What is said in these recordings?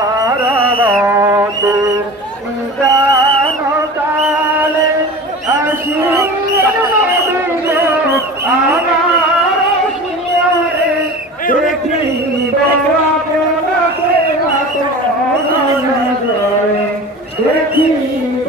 তারাতের নিদান কালে আসির নবীকে আমার শিয়রে দেখিব আপনাকে আপন নজরে দেখিব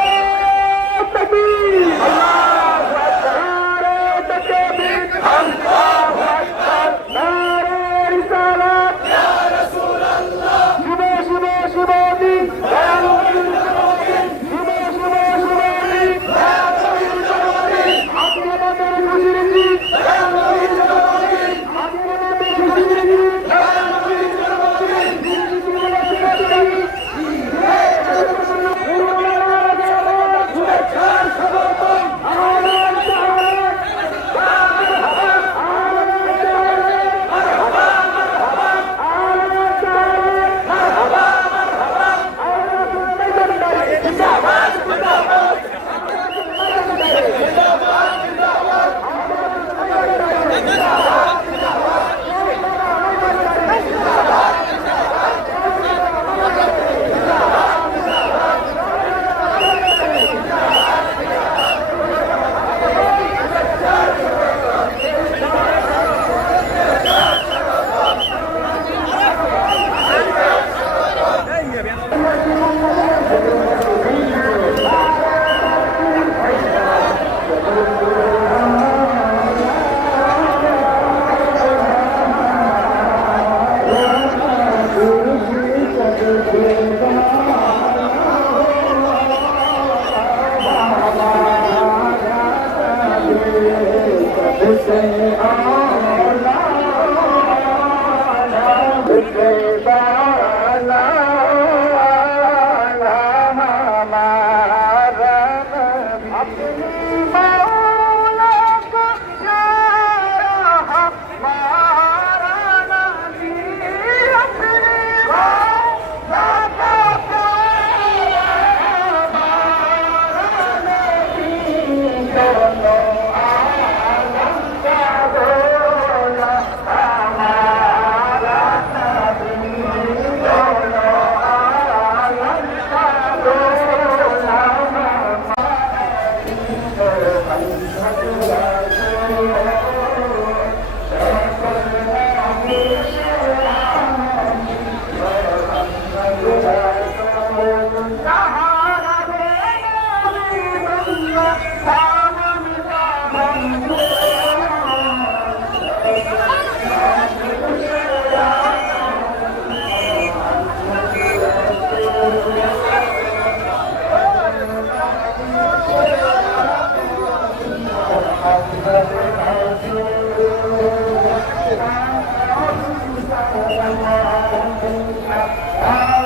Allahu Akbar